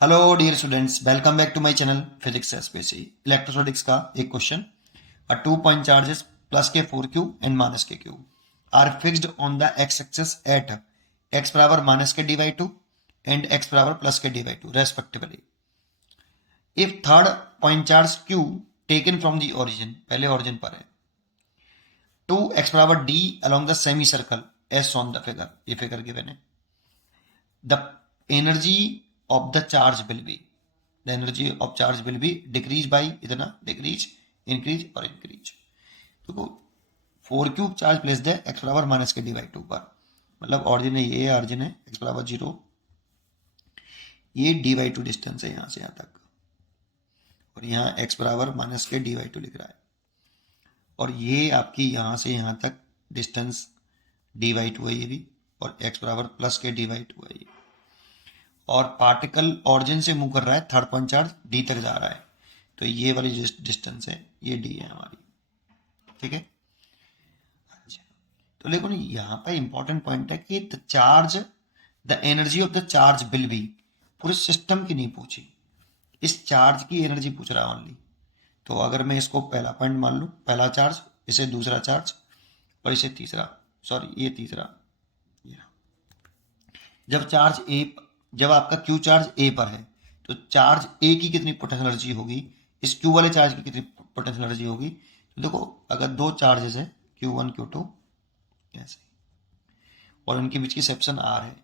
Hello dear students, welcome back to my channel physics SPC. Electrostatics का एक question. A 2 point charges plus के 4q and minus के q are fixed on the X axis at x बराबर minus के dy2 and x बराबर plus के dy2 respectively. If third point charge q taken from the origin, पहले origin पर है, to x बराबर d along the semi circle as on the figure, ये figure given है। the energy of the charge will be the energy of charge will be decrease by इतना decrease, increase और increase। तो 4 cube charge place they x बराबर minus के dy2 पर, मतलब origin है ये, ऑरिजिन है एक्स बराबर 0, ये dy2 डिस्टेंस है यहाँ से यहाँ तक, और यहाँ एक्स बराबर माइनस के dy2 लिख रहा है, और ये आपकी यहाँ से यहाँ तक डिस्टेंस dy2 है ये भी, और एक्स बराबर प्लस के dy2 है ये, और पार्टिकल ऑरिजिन से मूव कर रहा है, थर्ड पॉइंट चार्ज डी तक जा रहा है, तो ये वाली जो डिस्टेंस है ये डी है हमारी। ठीक है, अच्छा, तो देखो ना यहाँ पर इंपॉर्टेंट पॉइंट है कि the charge, the energy of the charge will be, पूरे सिस्टम की नहीं पूछी, इस चार्ज की एनर्जी पूछ रहा है ओनली। तो अगर मैं इसको पहला पॉइंट मान लूँ, पहला चार्ज, इसे दूसरा चार्ज, और इसे तीसरा, सॉरी ये तीसरा, जब चार्ज ए, जब आपका क्यू चार्ज ए पर है तो चार्ज ए की कितनी पोटेंशियल एनर्जी होगी, इस क्यू वाले चार्ज की कितनी पोटेंशियल एनर्जी होगी। तो देखो अगर दो चार्जेस है Q1 Q2 ऐसे, और उनके बीच की सेप्शन आर है,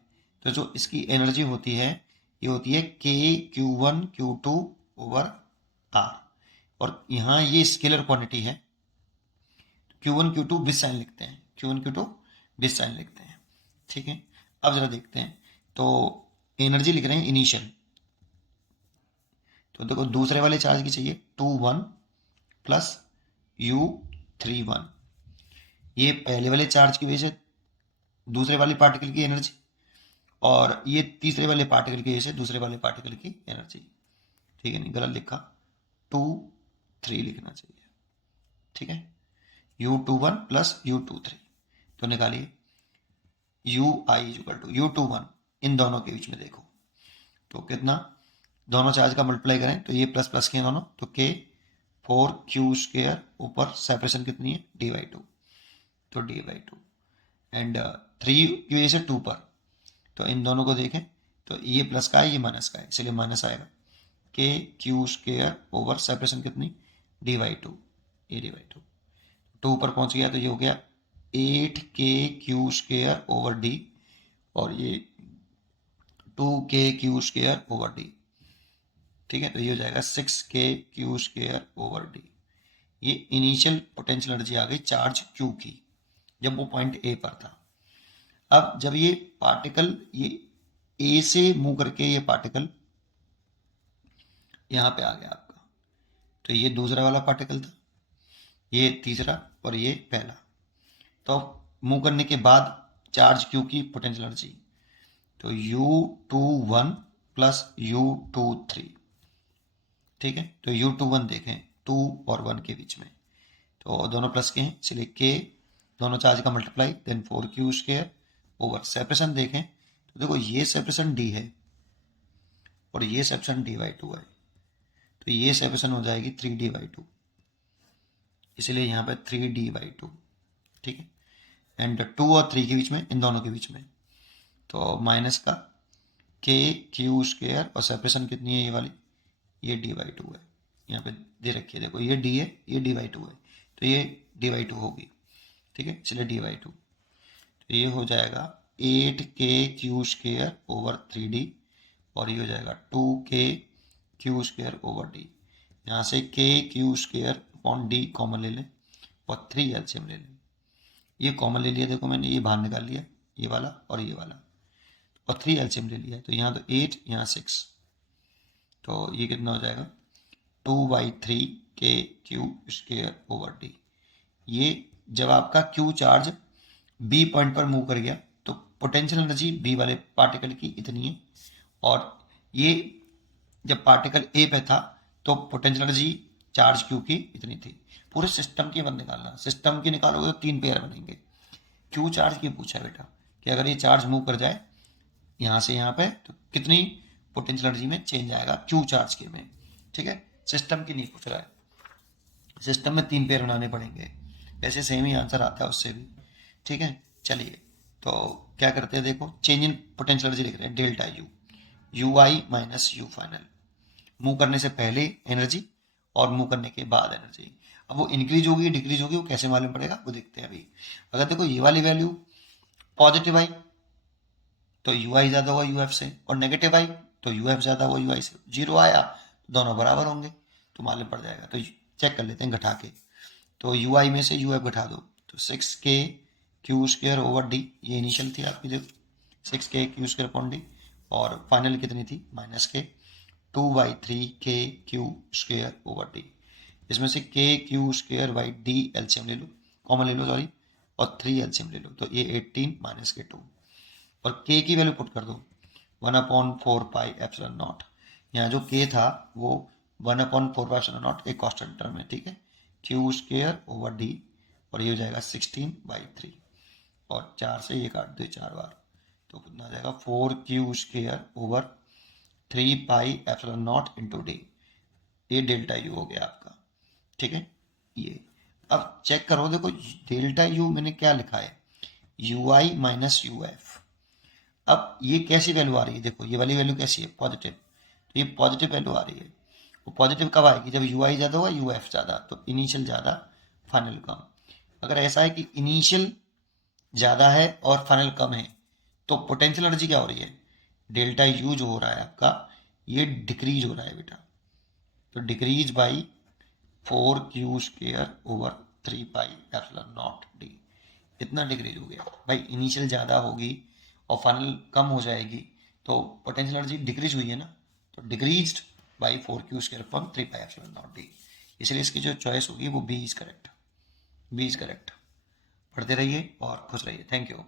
तो जो इसकी एनर्जी होती है ये होती है के Q1 Q2 ओवर आर, और यहाँ ये स्केलर क्वांटिटी है, Q1 Q2 विद साइन लिखते हैं, Q1 Q2 विद साइन लिखते हैं। ठीक है, अब जरा देखते हैं, तो एनर्जी लिख रहे हैं इनिशियल, तो देखो दूसरे वाले चार्ज की चाहिए 2 1 प्लस U3 1, ये पहले वाले चार्ज की वजह से दूसरे वाले पार्टिकल की एनर्जी, और ये तीसरे वाले पार्टिकल की वजह से दूसरे वाले पार्टिकल की एनर्जी। ठीक है, नहीं गलत लिखा, 2 3 लिखना चाहिए। ठीक है, U21 प्लस U23, तो निकालिए UI=U21, इन दोनों के बीच में देखो तो कितना, दोनों चार्ज का मल्टीप्लाई करें तो ये प्लस प्लस के दोनों, तो के 4q² ऊपर सेपरेशन कितनी है dy2, तो dy2 एंड 3 की वजह से 2 पर, तो इन दोनों को देखें तो ये प्लस का है ये माइनस का है, इसलिए माइनस आएगा, के q² ओवर सेपरेशन कितनी dy2, ये dy2 2 पर पहुंच गया, तो ये हो गया 8k(q² ओवर d, और ये 2k(q² ओवर d। ठीक है, तो ये हो जाएगा 6k(q² ओवर d। ये इनिशियल पोटेंशियल एनर्जी आ गई चार्ज Q की, जब वो पॉइंट ए पर था। अब जब ये पार्टिकल ये ए से मूव करके ये पार्टिकल यहाँ पे आ गया आपका, तो ये दूसरा वाला पार्टिकल था, ये तीसरा और ये पहला, तो मूव करने के बाद चार्ज Q की पोटेंशियल एनर्जी, तो U21 प्लस U23। ठीक है, तो U21 देखें 2 और 1 के बीच में, तो दोनों प्लस के हैं, इसलिए के दोनों चार्ज का multiply then 4q² over separation देखें तो देखो ये सेपरेशन d है और ये सेपरेशन dy2 है, तो ये सेपरेशन हो जाएगी 3d/2, इसलिए यहाँ पे 3d/2। ठीक है, एंड 2 और 3 के बीच में, इन दोनों के बीच में, तो माइनस का k(q²) और सेपरेशन कितनी है ये वाली, ये dy2 है, यहाँ पे दे रखी है देखो, ये d है ये dy2 है, तो ये dy2 होगी। ठीक है, इसलिए dy2, तो ये हो जाएगा 8k(q² ओवर 3d, और ये हो जाएगा 2k(q² ओवर d। यहाँ से k(q² अपॉन d कॉमन ले लें और 3 एलसीएम ले लें, ये कॉमन ले लिया देखो मैंने, ये बाहर निकाल लिया ये वाला और ये वाला, और 3 एलसीएम ले लिया, तो यहाँ तो 8 यहाँ 6, तो ये कितना हो जाएगा 2/3k(q² ओवर d। ये जब आपका Q चार्ज B पॉइंट पर मूव कर गया तो पोटेंशियल एनर्जी B वाले पार्टिकल की इतनी है, और ये जब पार्टिकल A पे था तो पोटेंशियल एनर्जी चार्ज Q की इतनी थी। पूरे सिस्टम की मत निकालना, सिस्टम की निकालोगे तो 3 पेयर बनेंगे। Q चार्ज की पूछा बेटा कि अगर ये चार्ज मूव कर जाए यहाँ से यहाँ पे तो कितनी पोटेंशियल एनर्जी में चेंज आएगा क्यू चार्ज के में। ठीक है, सिस्टम की नहीं पूछ रहा है, सिस्टम में 3 पेयर बनाने पड़ेंगे, वैसे सेम ही आंसर आता है उससे भी। ठीक है, चलिए तो क्या करते हैं, देखो चेंज इन पोटेंशियल एनर्जी लिख रहे हैं delta U, you I minus you final, move करने से पहले एनर्जी और मूव करने के बाद एनर्जी। अब वो इंक्रीज होगी डिक्रीज होगी वो कैसे मालूम पड़ेगा, वो देखते हैं अभी। अगर देखो ये वाली वैल्यू पॉजिटिव आई तो यू आई ज़्यादा होगा यू एफ से, और नेगेटिव आई तो यू एफ ज़्यादा होगा यू आई से। जीरो आया तो दोनों बराबर होंगे तो मालूम पड़ जाएगा। तो चेक कर लेते हैं घटा के, तो यू आई में से यू एफ घटा दो तो 6k Q square over D, ये इनिशियल थी आपकी, देखो 6k Q square upon D, और फाइनल कितनी थी माइनस के 2/3k Q square over D. इसमें से k Q square by D LCM ले लो, कॉमन ले लो सॉरी, और 3 एलसीएम ले लो, तो ये 18 माइनस के 2, और k की वैल्यू पुट कर दो 1/4 पाई एप्सिलॉन नॉट। यहाँ जो k था वो 1/4 पाई एप्सिलॉन नॉट एक कांस्टेंट टर्म है। ठीक है, क्यू स्क्र ओवर डी, और ये हो जाएगा 16/3, और 4 से ये काट दो 4 बार, तो कितना आ जाएगा 4q square over 3 pi epsilon not into D. ये डेल्टा यू हो गया आपका। ठीक है, ये अब चेक करो, देखो डेल्टा यू मैंने क्या लिखा है, you I minus U F. अब ये कैसी वैल्यू आ रही है, देखो ये वाली वैल्यू कैसी है पॉजिटिव, तो ये पॉजिटिव वैल्यू आ रही है। वो पॉजिटिव कब आएगी, जब यू आई ज़्यादा होगा यू एफ ज़्यादा, तो इनिशियल ज़्यादा फाइनल कम। अगर ऐसा है कि इनिशियल ज़्यादा है और फाइनल कम है तो पोटेंशियल एनर्जी क्या हो रही है, डेल्टा यू जो हो रहा है आपका ये डिक्रीज हो रहा है बेटा, तो decrease by 4q square over 3 pi epsilon not D, इतना डिक्रीज हो गया भाई। इनिशियल ज़्यादा होगी और फाइनल कम हो जाएगी तो पोटेंशियल एनर्जी डिक्रीज हुई है ना, तो डिक्रीज्ड बाई 4q स्क्र upon 3 pi epsilon not D. इसलिए इसकी जो चॉइस होगी वो B is correct, B is correct. पढ़ते रहिए और खुश रहिए, थैंक यू।